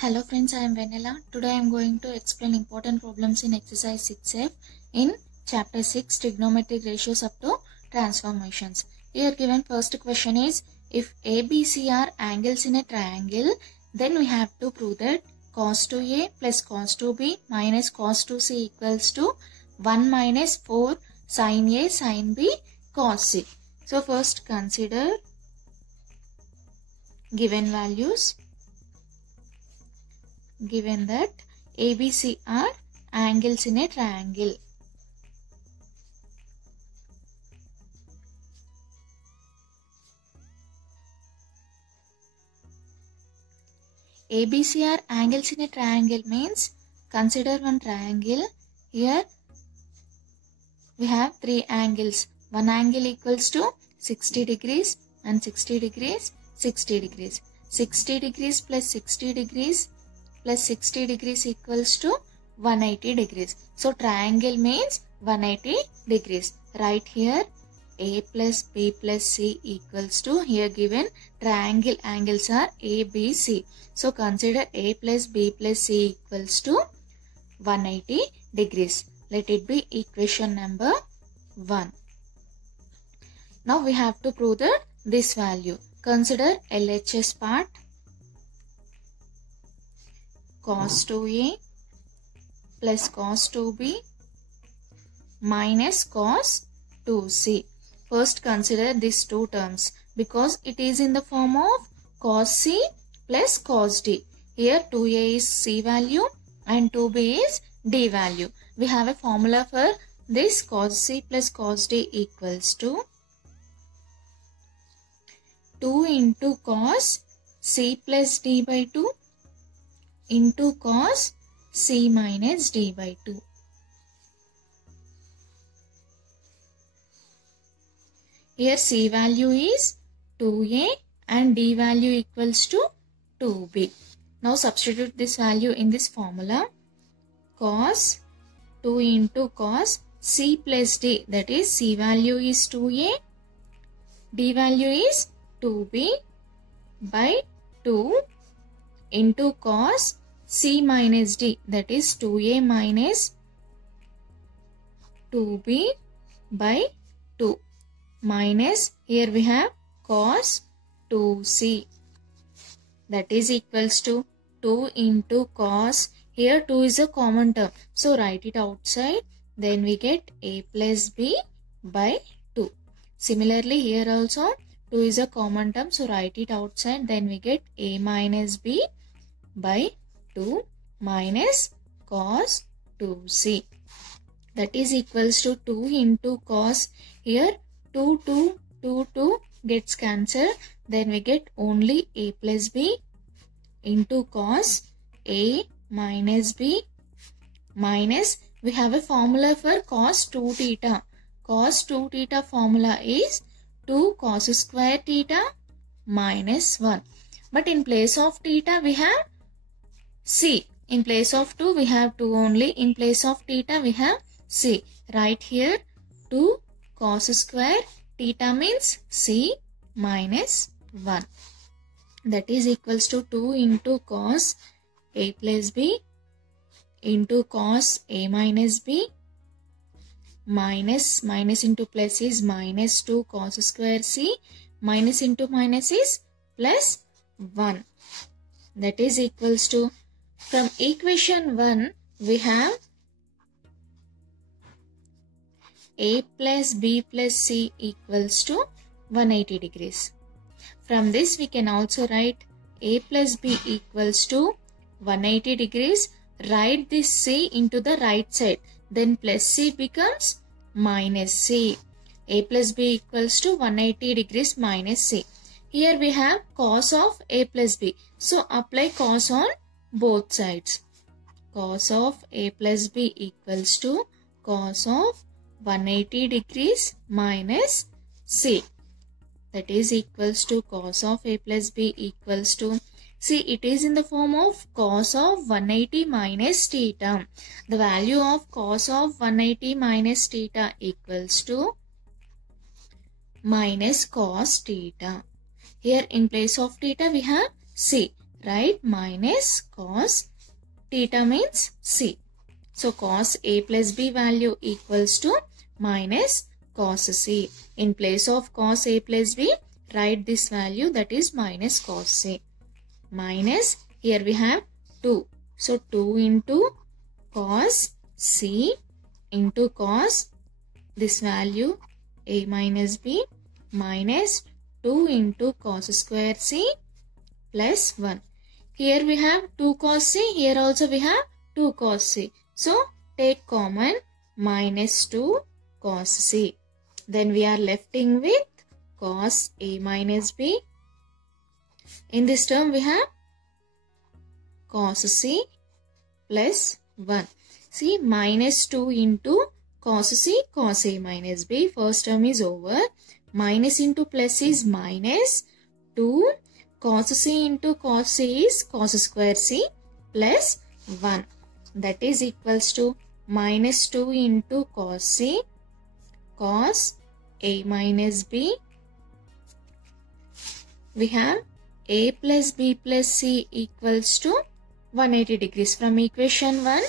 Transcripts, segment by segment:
Hello friends, I am Vanilla. Today I am going to explain important problems in exercise 6F in chapter 6 trigonometric ratios up to transformations. Here given first question is, if ABC are angles in a triangle, then we have to prove that cos 2A plus cos 2B minus cos 2C equals to 1 minus 4 sin A sin B cos C. So first consider given values. Given that ABC are angles in a triangle. ABC are angles in a triangle means consider one triangle. Here we have three angles. One angle equals to 60 degrees and 60 degrees, 60 degrees. 60 degrees plus 60 degrees plus 60 degrees equals to 180 degrees. So triangle means 180 degrees. Right here A plus B plus C equals to, here given triangle angles are A, B, C. So consider A plus B plus C equals to 180 degrees. Let it be equation number 1. Now we have to prove this value. Consider LHS part. Cos 2A plus cos 2B minus cos 2C. First consider these two terms because it is in the form of cos C plus cos D. Here 2A is C value and 2B is D value. We have a formula for this. Cos C plus cos D equals to 2 into cos C plus D by 2 into cos C minus D by 2. Here C value is 2A and D value equals to 2B. Now substitute this value in this formula. Cos 2 into cos C plus D, that is C value is 2A, D value is 2B by 2 into cos C minus D, that is 2A minus 2B by 2 minus, here we have cos 2C, that is equals to 2 into cos, here 2 is a common term, so write it outside, then we get A plus B by 2. Similarly here also 2 is a common term, so write it outside, then we get A minus B by 2 minus cos 2C, that is equals to 2 into cos, here 2 gets cancelled, then we get only A plus B into cos A minus B minus, we have a formula for cos 2 theta. Cos 2 theta formula is 2 cos square theta minus 1. But in place of theta we have C. In place of 2 we have 2 only. In place of theta we have C. Right here 2 cos square theta means C minus 1. That is equals to 2 into cos A plus B into cos A minus B minus into plus is minus 2 cos square C, minus into minus is plus 1. That is equals to, from equation 1 we have A plus B plus C equals to 180 degrees. From this we can also write A plus B equals to 180 degrees. Write this C into the right side. Then plus C becomes minus C. A plus B equals to 180 degrees minus C. Here we have cos of A plus B. So apply cos on both sides. Cos of A plus B equals to cos of 180 degrees minus C. That is equals to cos of A plus B equals to, see it is in the form of cos of 180 minus theta. The value of cos of 180 minus theta equals to minus cos theta. Here in place of theta we have C. write minus cos theta means C. So cos A plus B value equals to minus cos C. In place of cos A plus B, write this value, that is minus cos C. Minus, here we have 2. So 2 into cos C into cos this value A minus B minus 2 into cos square C plus 1. Here we have 2 cos C, here also we have 2 cos C. So take common minus 2 cos C. Then we are lefting with cos A minus B. In this term we have cos C plus 1. See, minus 2 into cos C, cos A minus B. First term is over. Minus into plus is minus 2. Cos C into cos C is cos square C plus 1. That is equals to minus 2 into cos C, cos A minus B. We have A plus B plus C equals to 180 degrees. From equation 1,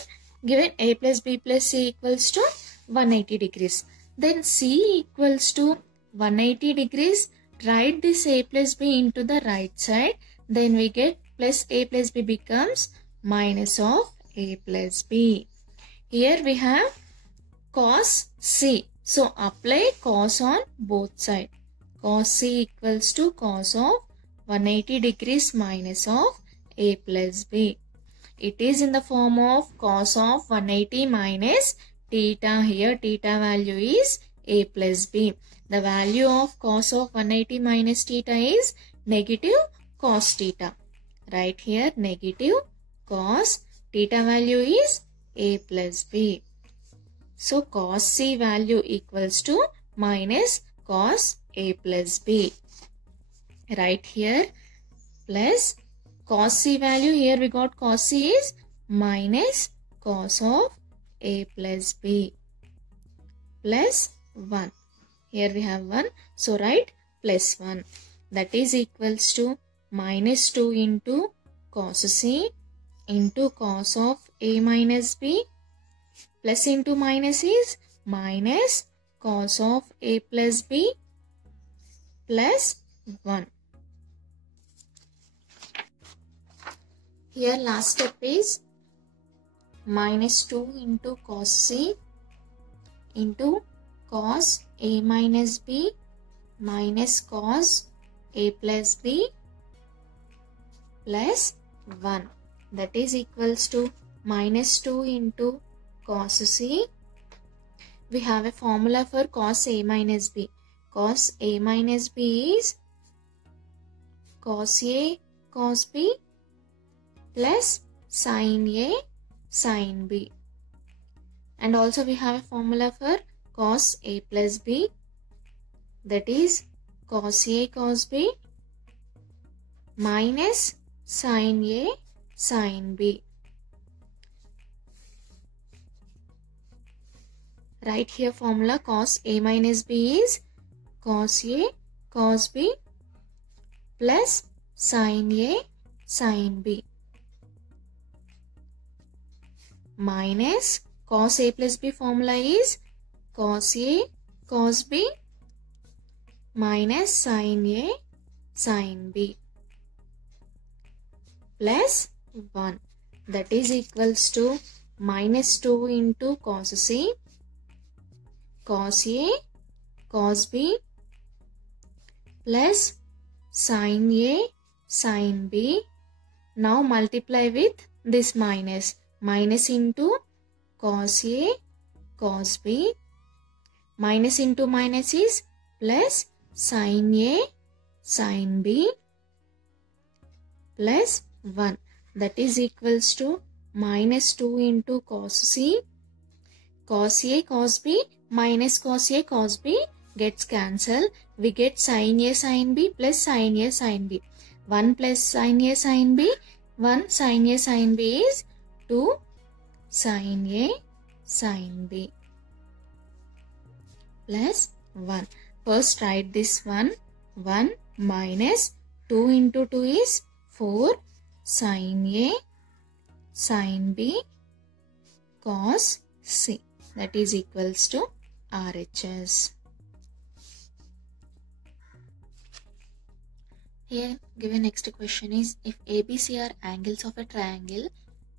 given A plus B plus C equals to 180 degrees. Then C equals to 180 degrees. Write this A plus B into the right side. Then we get plus A plus B becomes minus of A plus B. Here we have cos C. So apply cos on both sides. Cos C equals to cos of 180 degrees minus of A plus B. It is in the form of cos of 180 minus theta. Here theta value is A plus B. The value of cos of 180 minus theta is negative cos theta. Right here negative cos theta value is A plus B. So cos C value equals to minus cos A plus B. Right here plus cos C value, here we got cos C is minus cos of A plus B plus 1. Here we have 1. So write plus 1. That is equals to minus 2 into cos C into cos of A minus B. Plus into minus is minus cos of A plus B plus 1. Here last step is minus 2 into cos C into cos A minus B minus cos A plus B plus 1. That is equals to minus 2 into cos C. We have a formula for cos A minus B. Cos A minus B is cos A cos B plus sin A sin B. And also we have a formula for cos A plus B, that is cos A cos B minus sin A sin B. Right here formula cos A minus B is cos A cos B plus sin A sin B minus cos A plus B formula is cos A cos B minus sin A sin B plus 1. That is equals to minus 2 into cos C cos A cos B plus sin A sin B. Now multiply with this minus. Minus into cos A cos B. Minus into minus is plus sin A sin B plus 1. That is equals to minus 2 into cos C cos A cos B minus cos A cos B gets cancelled. We get sin A sin B plus sin A sin B. 1 plus sin A sin B, 1 sin A sin B is 2 sin A sin B plus 1. First write this one. 1 minus 2 into 2 is 4 sin A, sin B, cos C. That is equals to RHS. Here given next question is, if ABC are angles of a triangle,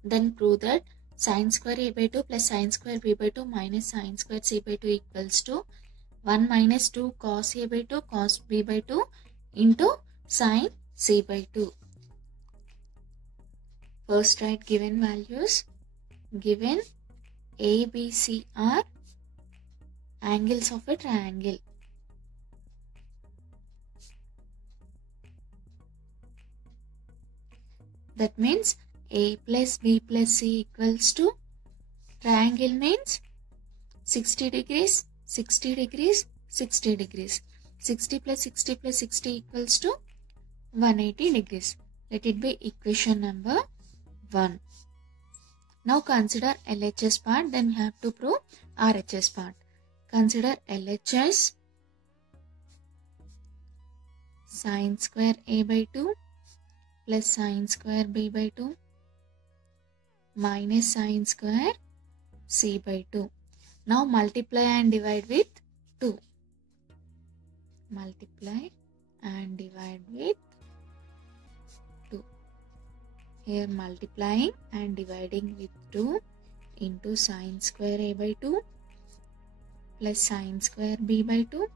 then prove that sin square A by 2 plus sin square B by 2 minus sin square C by 2 equals to 1 minus 2 cos A by 2 cos B by 2 into sin C by 2. First write given values. Given A, B, C are angles of a triangle. That means A plus B plus C equals to, triangle means 60 degrees, 60 degrees, 60 degrees. 60 plus 60 plus 60 equals to 180 degrees. Let it be equation number 1. Now consider LHS part, then we have to prove RHS part. Consider LHS, sin square A by 2 plus sin square B by 2 minus sin square C by 2. Now multiply and divide with 2. Multiply and divide with 2. Here multiplying and dividing with 2 into sin square A by 2 plus sin square B by 2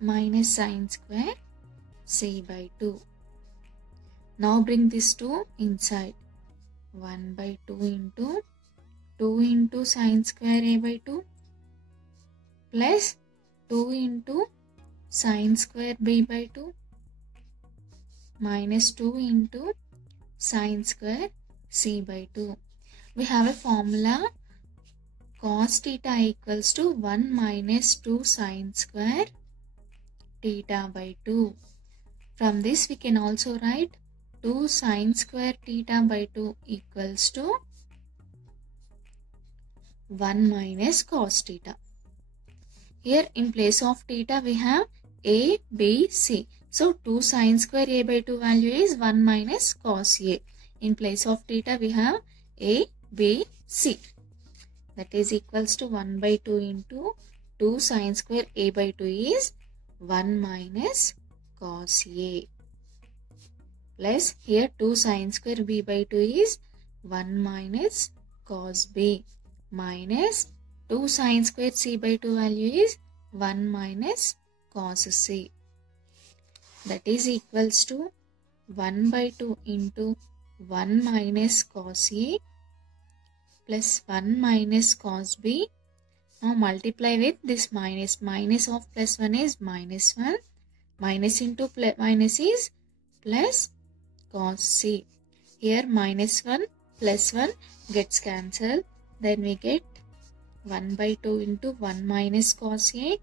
minus sin square C by 2. Now bring this 2 inside. 1 by 2 into sin square A by 2 plus 2 into sin square B by 2 minus 2 into sin square C by 2. We have a formula, cos theta equals to 1 minus 2 sin square theta by 2. From this we can also write 2 sin square theta by 2 equals to 1 minus cos theta. Here in place of theta we have A, B, C. So 2 sin square A by 2 value is 1 minus cos A. In place of theta we have A, B, C. That is equals to 1 by 2 into 2 sin square A by 2 is 1 minus cos A. Plus here 2 sin square B by 2 is 1 minus cos B minus 2 sin square C by 2 value is 1 minus cos C. That is equals to 1 by 2 into 1 minus cos A plus 1 minus cos B. Now multiply with this minus. Minus of plus 1 is minus 1. Minus into minus is plus cos C. Here minus 1 plus 1 gets cancelled. Then we get 1 by 2 into 1 minus cos A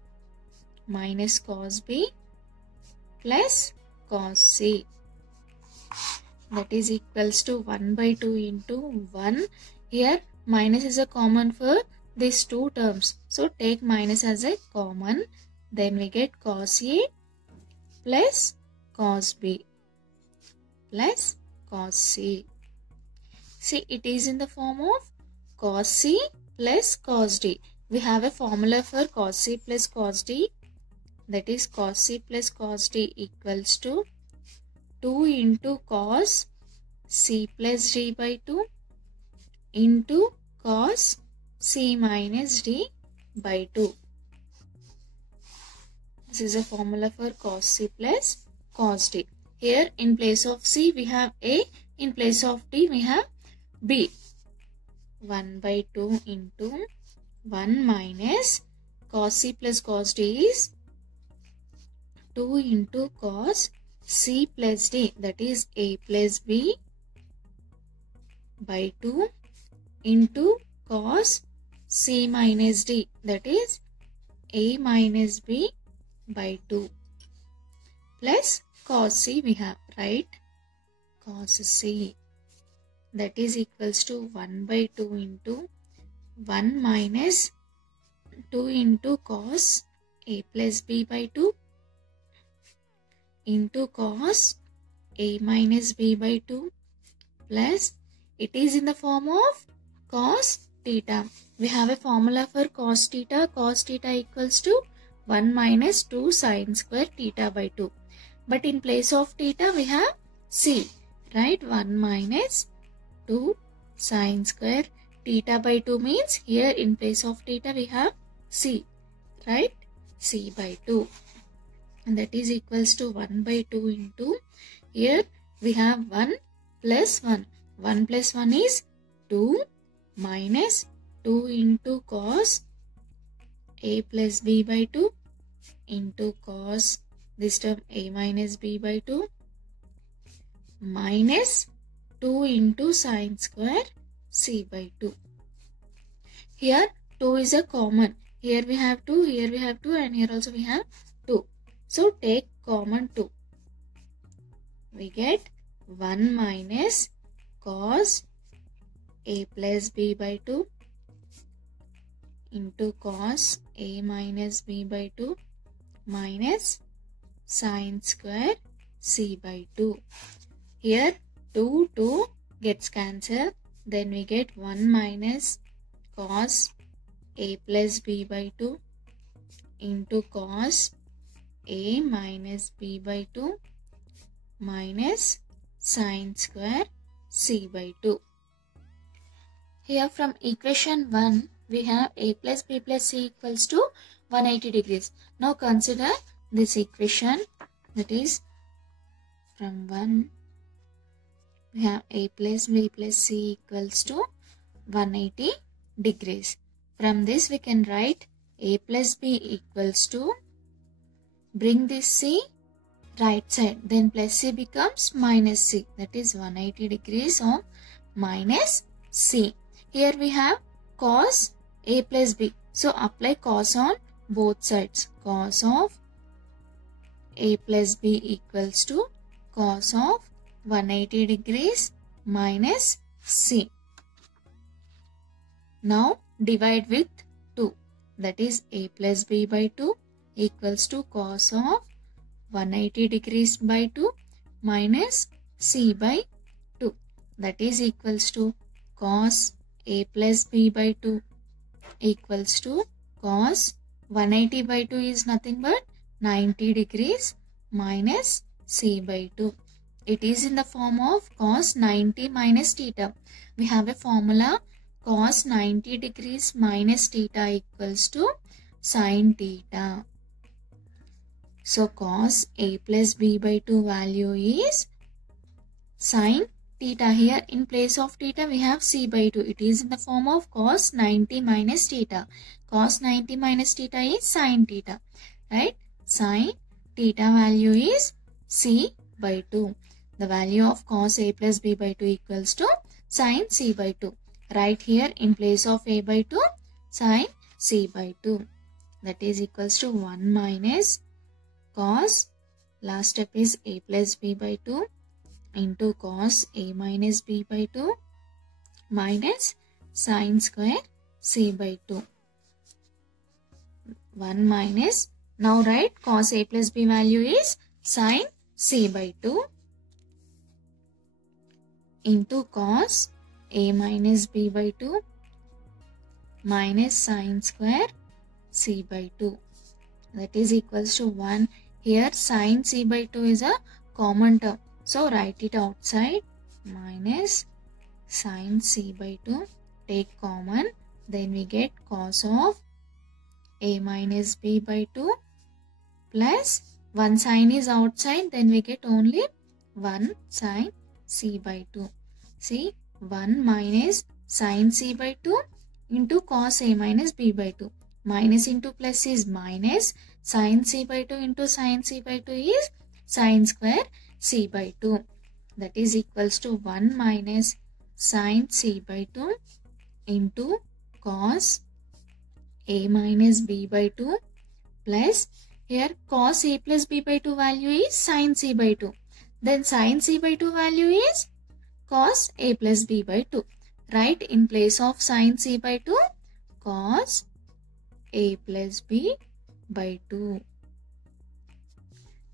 minus cos B plus cos C. That is equals to 1 by 2 into 1. Here minus is a common for these two terms. So take minus as a common. Then we get cos A plus cos B plus cos C. See, it is in the form of cos C plus cos D. We have a formula for cos C plus cos D. That is cos C plus cos D equals to 2 into cos C plus D by 2 into cos C minus D by 2. This is a formula for cos C plus cos D. Here in place of C we have A, in place of D we have B. 1 by 2 into 1 minus cos C plus cos D is 2 into cos C plus D, that is A plus B by 2 into cos C minus D, that is A minus B by 2 plus cos C we have, right? Cos C, that is equals to 1 by 2 into 1 minus 2 into cos A plus B by 2 into cos a minus b by 2 plus it is in the form of cos theta. We have a formula for cos theta. Cos theta equals to 1 minus 2 sin square theta by 2. But in place of theta we have c, right? 1 minus 2 sin square theta by 2 means here in place of theta we have c, right? c by 2. And that is equals to 1 by 2 into, here we have 1 plus 1. 1 plus 1 is 2 minus 2 into cos a plus b by 2 into cos this term a minus b by 2 minus 2 into sin square c by 2. Here 2 is a common. Here we have 2, here we have 2 and here also we have 2. So take common 2. We get 1 minus cos a plus b by 2 into cos a minus b by 2 minus sin square c by 2. Here 2 gets cancelled. Then we get 1 minus cos a plus b by 2 into cos a minus b by 2 minus sin square c by 2. Here from equation 1 we have a plus b plus c equals to 180 degrees. Now consider this equation, that is from 1 we have a plus b plus c equals to 180 degrees. From this we can write a plus b equals to, bring this c right side, then plus c becomes minus c, that is 180 degrees of minus c. Here we have cos a plus b, so apply cos on both sides. Cos of a plus b equals to cos of 180 degrees minus c. Now divide with 2, that is a plus b by 2 equals to cos of 180 degrees by 2 minus c by 2, that is equals to cos a plus b by 2 equals to cos 180 by 2 is nothing but 90 degrees minus c by 2. It is in the form of cos 90 minus theta. We have a formula, cos 90 degrees minus theta equals to sin theta. So cos a plus b by 2 value is sin theta. Here in place of theta we have c by 2. It is in the form of cos 90 minus theta. Cos 90 minus theta is sin theta, right? Sin theta value is c by 2. The value of cos a plus b by 2 equals to sin c by 2. Right here in place of a by 2, sin c by 2. That is equals to 1 minus cos, last step is a plus b by 2 into cos a minus b by 2 minus sin square c by 2. 1 minus, now write cos a plus b value is sin c by 2 into cos a minus b by 2 minus sin square c by 2. That is equals to 1. Here sin c by 2 is a common term, so write it outside, minus sin c by 2, take common, then we get cos of a minus b by 2 plus 1 sin is outside, then we get only 1 sin c by 2. See, 1 minus sin c by 2 into cos a minus b by 2. Minus into plus is minus, sin c by 2 into sin c by 2 is sin square c by 2. That is equals to 1 minus sin c by 2 into cos a minus b by 2 plus, here cos a plus b by 2 value is sin c by 2. Then sin c by 2 value is cos a plus b by 2. Write in place of sin c by 2, cos a plus b by 2.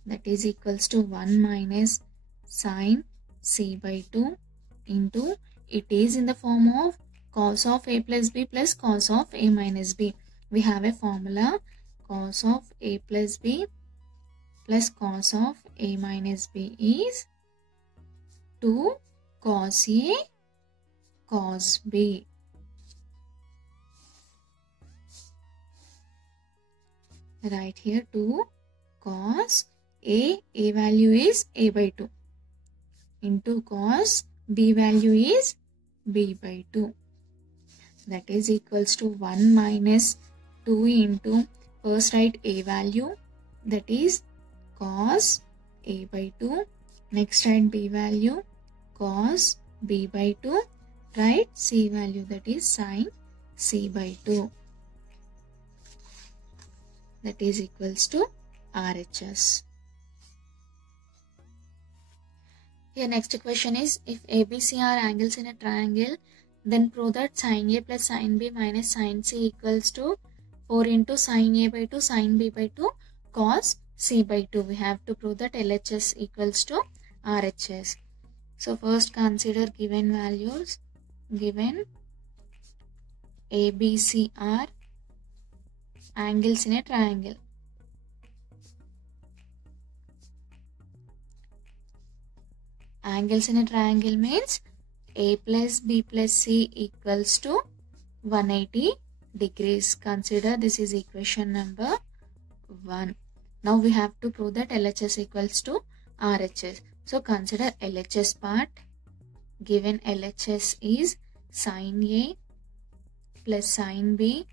That is equals to 1 minus sine c by 2 into, it is in the form of cos of a plus b plus cos of a minus b. We have a formula, cos of a plus b plus cos of a minus b is 2 cos a cos b. Right here 2 cos a value is a by 2 into cos b value is b by 2. That is equals to 1 minus 2 into, first write a value, that is cos a by 2. Next write b value, cos b by 2. Write c value, that is sin c by 2. That is equals to RHS. Here next question is, if ABC are angles in a triangle, then prove that sin A plus sin B minus sin C equals to 4 into sin A by 2 sin B by 2 cos C by 2. We have to prove that LHS equals to RHS. So first consider given values. Given ABC are angles in a triangle. Angles in a triangle means A plus B plus C equals to 180 degrees. Consider this is equation number 1. Now we have to prove that LHS equals to RHS. So consider LHS part. Given LHS is sin A plus sin B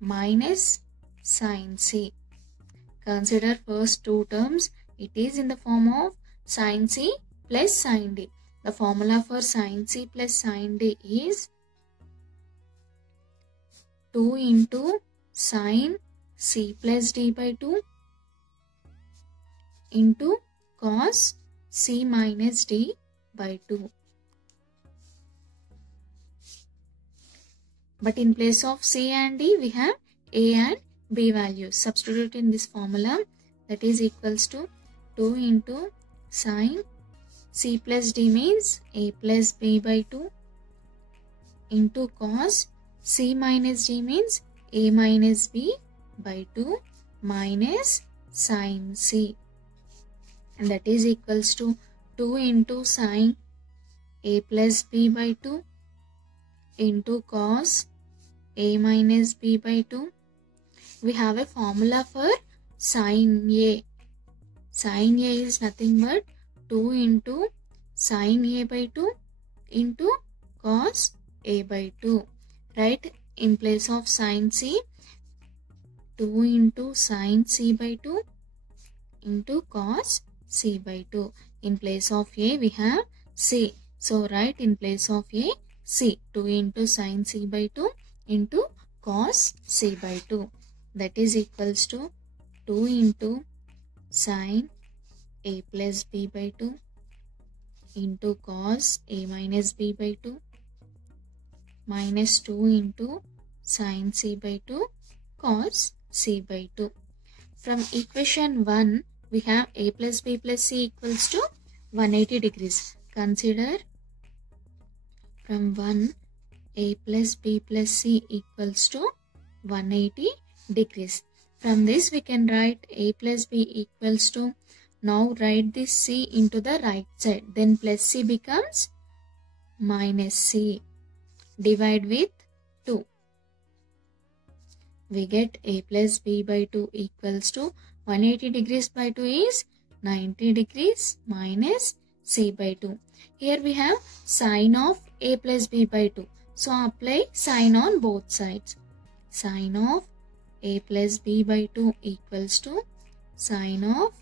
minus sin C. Consider first two terms. It is in the form of sin C plus sin D. The formula for sin C plus sin D is 2 into sin C plus D by 2 into cos C minus D by 2. But in place of C and D, we have A and B values. Substitute in this formula, that is equals to 2 into sin C plus D means A plus B by 2 into cos C minus D means A minus B by 2 minus sin C. And that is equals to 2 into sin A plus B by 2 into cos A minus B by 2. We have a formula for sin A. Sin A is nothing but 2 into sin A by 2 into cos A by 2. Right? In place of sin C, 2 into sin C by 2 into cos C by 2. In place of A, we have C. So, write in place of A, C. 2 into sin C by 2 into cos C by 2. That is equals to 2 into sin A plus B by 2 into cos A minus B by 2 minus 2 into sin C by 2 cos C by 2. From equation 1, we have A plus B plus C equals to 180 degrees. Consider from 1, A plus B plus C equals to 180 degrees. From this we can write A plus B equals to, now write this C into the right side. Then plus C becomes minus C. Divide with 2. We get A plus B by 2 equals to 180 degrees by 2 is 90 degrees minus C by 2. Here we have sine of A plus B by 2. So apply sine on both sides. Sine of A plus B by 2 equals to sine of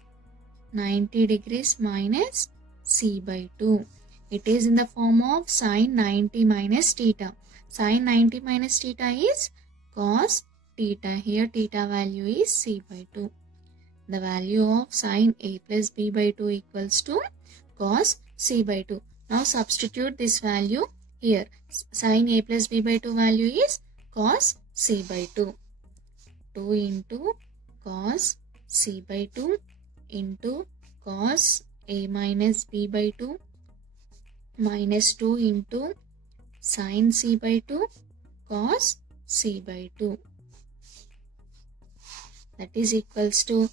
90 degrees minus C by 2. It is in the form of sine 90 minus theta. Sine 90 minus theta is cos theta. Here theta value is C by 2. The value of sine A plus B by 2 equals to cos C by 2. Now substitute this value here. Sine A plus B by 2 value is cos C by 2. 2 into cos C by 2 into cos a minus b by 2 minus 2 into sin c by 2 cos c by 2. That is equals to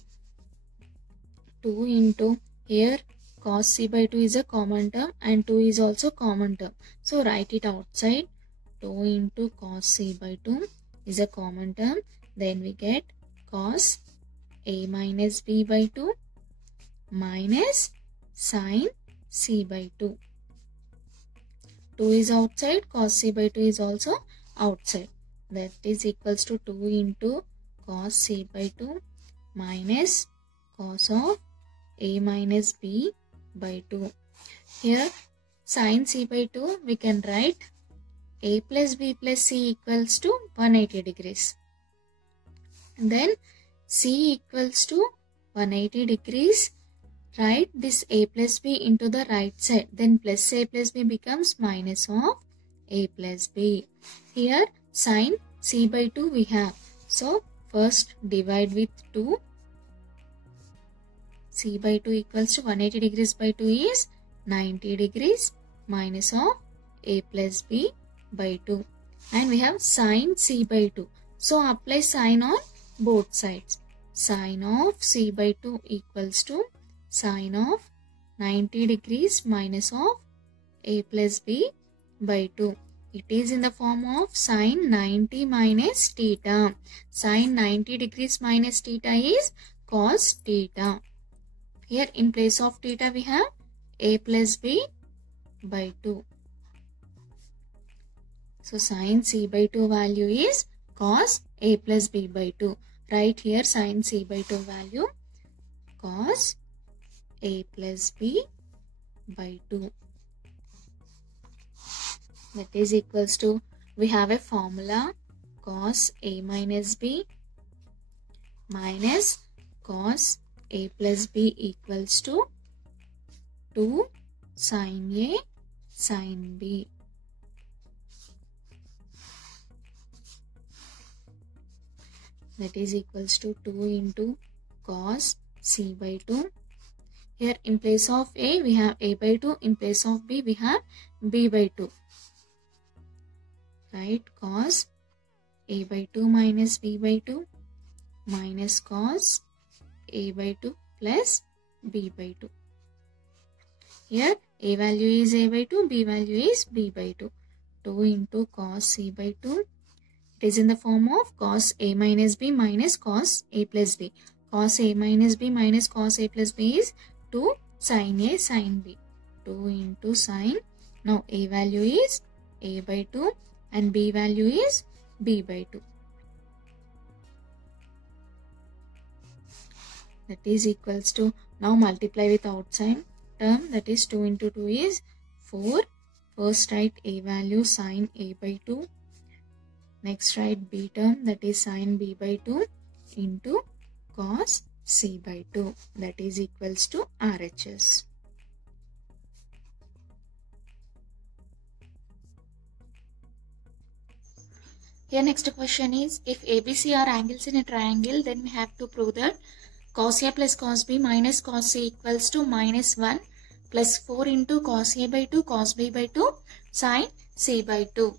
2 into, here cos c by 2 is a common term and 2 is also common term. So write it outside. 2 into cos c by 2 is a common term. Then we get cos a minus b by 2 minus sin c by 2. 2 is outside, cos c by 2 is also outside. That is equals to 2 into cos c by 2 minus cos of a minus b by 2. Here sin c by 2 we can write a plus b plus c equals to 180 degrees. And then c equals to 180 degrees. Write this a plus b into the right side. Then plus a plus b becomes minus of a plus b. Here sin c by 2 we have. So first divide with 2. C by 2 equals to 180 degrees by 2 is 90 degrees minus of a plus b by 2. And we have sin c by 2. So apply sin on both sides. Sin of c by 2 equals to sin of 90 degrees minus of a plus b by 2. It is in the form of sin 90 minus theta. Sin 90 degrees minus theta is cos theta. Here in place of theta we have a plus b by 2. So sin c by 2 value is cos a plus b by 2. Write here sin c by 2 value cos a plus b by 2. That is equals to, we have a formula cos a minus b minus cos a plus b equals to 2 sin a sin b. That is equals to 2 into cos c by 2. Here in place of a we have a by 2. In place of b we have b by 2. Right, cos a by 2 minus b by 2 minus cos a by 2 plus b by 2. Here a value is a by 2, b value is b by 2. 2 into cos c by 2. It is in the form of cos a minus b minus cos a plus b. Cos a minus b minus cos a plus b is 2 sin a sin b. 2 into sin. Now a value is a by 2 and b value is b by 2. That is equals to, now multiply with outside term, that is 2 into 2 is 4. First write a value sin a by 2. Next write b term, that is sin b by 2 into cos c by 2. That is equals to RHS. Here next question is, if ABC are angles in a triangle, then we have to prove that cos A plus cos B minus cos A equals to minus 1 plus 4 into cos A by 2 cos B by 2 sin C by 2.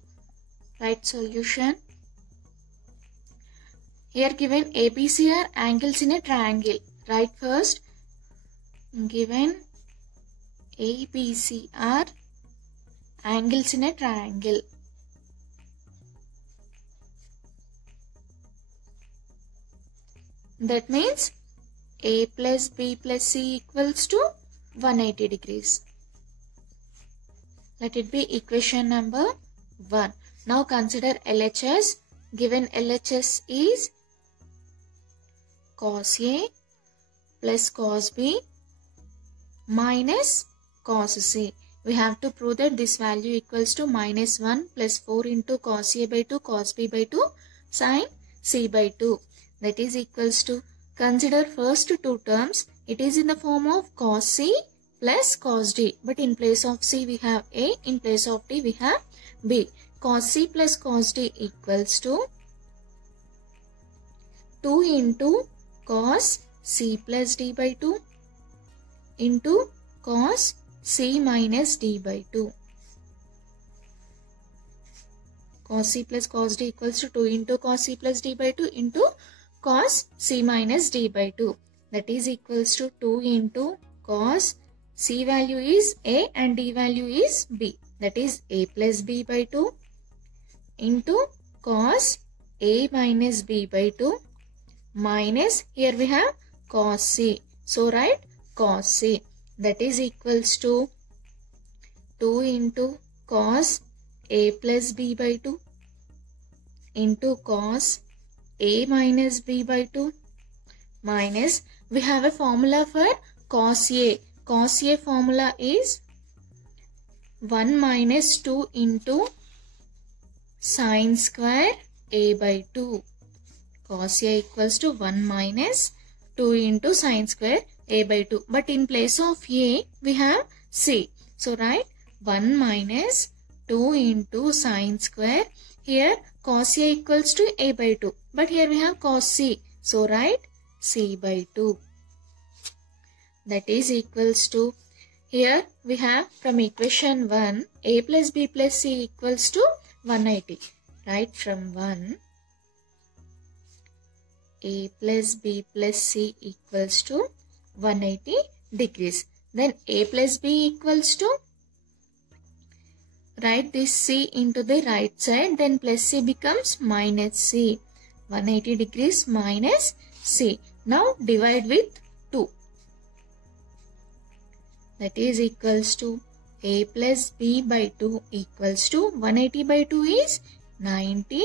Right solution. Here given ABC are angles in a triangle. Write first, given ABC are angles in a triangle. That means A plus B plus C equals to 180 degrees. Let it be equation number 1. Now consider LHS. Given LHS is cos A plus cos B minus cos C. We have to prove that this value equals to minus 1 plus 4 into cos A by 2 cos B by 2 sin C by 2. That is equals to, consider first two terms. It is in the form of cos C plus cos D. But in place of C we have A, in place of D we have B. Cos C plus cos D equals to 2 into cos C plus D by 2 into cos c minus d by 2. Cos c plus cos d equals to 2 into cos c plus d by 2 into cos c minus d by 2. That is equals to 2 into cos c value is a and d value is b. That is a plus b by 2 into cos a minus b by 2 minus, here we have cos c. So write cos c. That is equals to 2 into cos a plus b by 2 into cos a minus b by 2 minus, we have a formula for cos a. Cos a formula is 1 minus 2 into sin square a by 2. Cos a equals to 1 minus 2 into sin square a by 2. But in place of a, we have c. So write 1 minus 2 into sin square. Here cos a equals to a by 2. But here we have cos c. So write c by 2. That is equals to, here we have from equation 1, a plus b plus c equals to 180. Right from 1, a plus b plus c equals to 180 degrees. Then a plus b equals to, write this c into the right side, then plus c becomes minus c. 180 degrees minus c. Now divide with 2. That is equals to a plus b by 2 equals to 180 by 2 is 90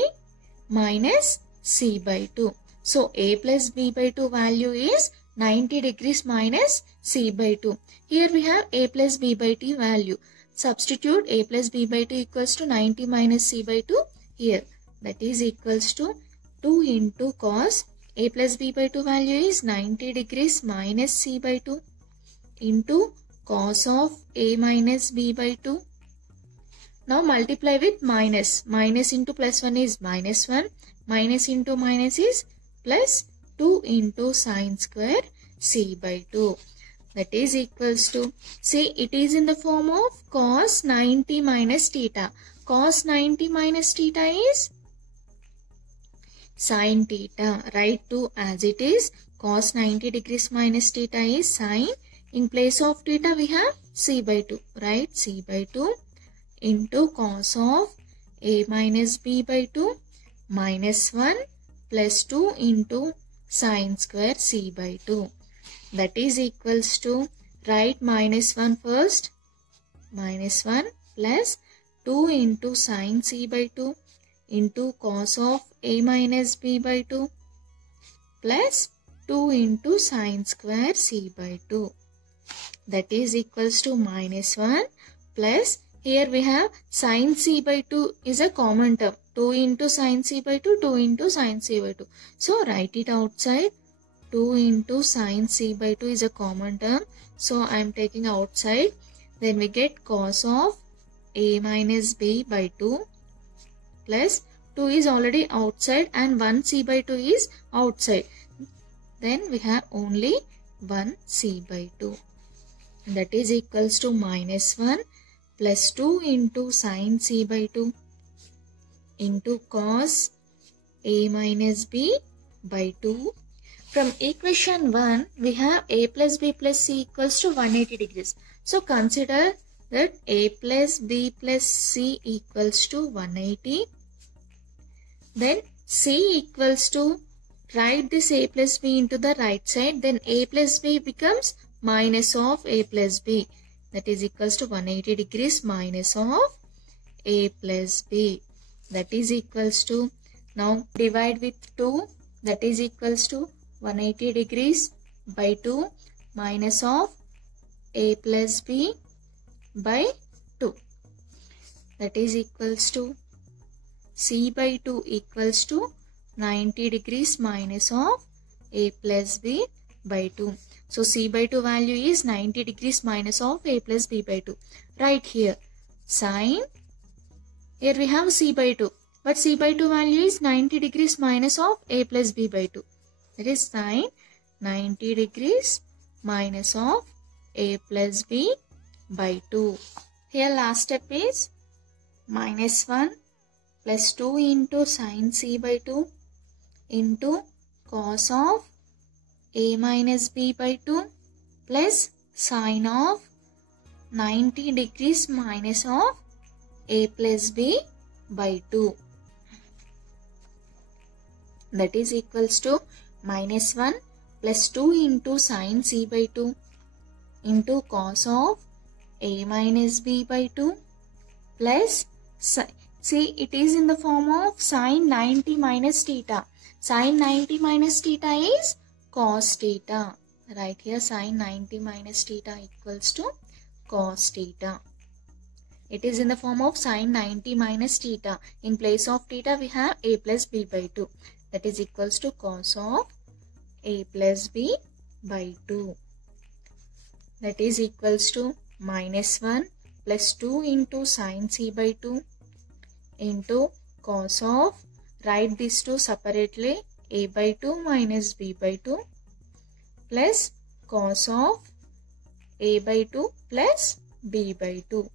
minus c by 2. So a plus b by 2 value is 90 degrees minus c by 2. Here we have a plus b by 2 value. Substitute a plus b by 2 equals to 90 minus c by 2 here. That is equals to 2 into cos a plus b by 2 value is 90 degrees minus c by 2 into cos of a minus b by 2. Now multiply with minus. Minus into plus 1 is minus 1. Minus into minus is plus 2 into sin square c by 2. That is equals to, see, it is in the form of cos 90 minus theta. Cos 90 minus theta is sin theta. Write 2 as it is. Cos 90 degrees minus theta is sin. In place of theta we have c by 2. Write c by 2 into cos of a minus b by 2 minus 1 plus 2 into sin square c by 2. That is equals to, write minus 1 first. Minus 1 plus 2 into sin c by 2 into cos of a minus b by 2 plus 2 into sin square c by 2. That is equals to minus 1 plus, here we have sin c by 2 is a common term. 2 into sin c by 2, 2 into sin c by 2. So write it outside. 2 into sin c by 2 is a common term. So I am taking outside. Then we get cos of a minus b by 2 plus 2 is already outside and 1 c by 2 is outside. Then we have only 1 c by 2. That is equals to minus 1 plus 2 into sin c by 2 into cos a minus b by 2. From equation 1, we have a plus b plus c equals to 180 degrees. So consider that a plus b plus c equals to 180. Then c equals to, write this a plus b into the right side. Then a plus b becomes minus of a plus b. That is equals to 180 degrees minus of a plus b. That is equals to, now divide with 2. That is equals to 180 degrees by 2 minus of a plus b by 2. That is equals to c by 2 equals to 90 degrees minus of a plus b by 2. So c by 2 value is 90 degrees minus of a plus b by 2. Right here sin, here we have c by 2. But c by 2 value is 90 degrees minus of a plus b by 2. That is sin 90 degrees minus of a plus b by 2. Here last step is minus 1 plus 2 into sin c by 2 into cos of a minus b by 2 plus sine of 90 degrees minus of a plus b by 2. That is equals to minus 1 plus 2 into sin c by 2 into cos of a minus b by 2 plus, see it is in the form of sin 90 minus theta. Sin 90 minus theta is cos theta. Right here sin 90 minus theta equals to cos theta. It is in the form of sin 90 minus theta. In place of theta we have a plus b by 2. That is equals to cos of a plus b by 2. That is equals to minus 1 plus 2 into sin c by 2 into cos of, write these two separately, a by 2 minus b by 2 plus cos of a by 2 plus b by 2.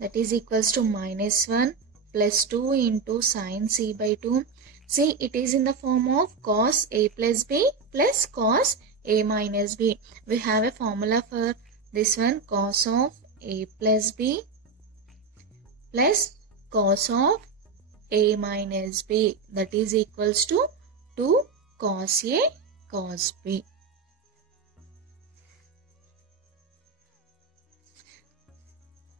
That is equals to minus 1 plus 2 into sin c by 2. See, it is in the form of cos a plus b plus cos a minus b. We have a formula for this one, cos of a plus b plus cos of a minus b. That is equals to 2 cos a cos b.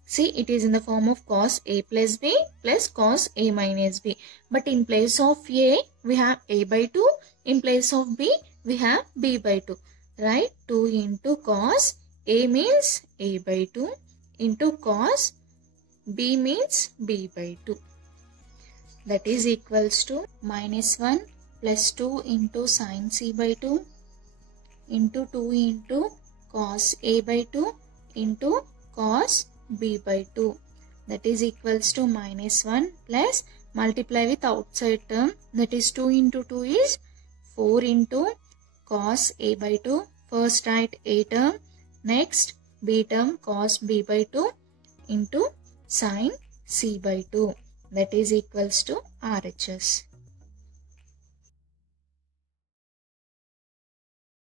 See, it is in the form of cos a plus b plus cos a minus b. But in place of a, we have a by 2. In place of b, we have b by 2. Right? 2 into cos a means a by 2 into cos b means b by 2. That is equals to minus 1 plus 2 into sin c by 2 into 2 into cos a by 2 into cos b by 2. That is equals to minus 1 plus multiply with outside term, that is 2 into 2 is 4 into cos a by 2. First write a term, next b term cos b by 2 into sin c by 2. That is equals to RHS.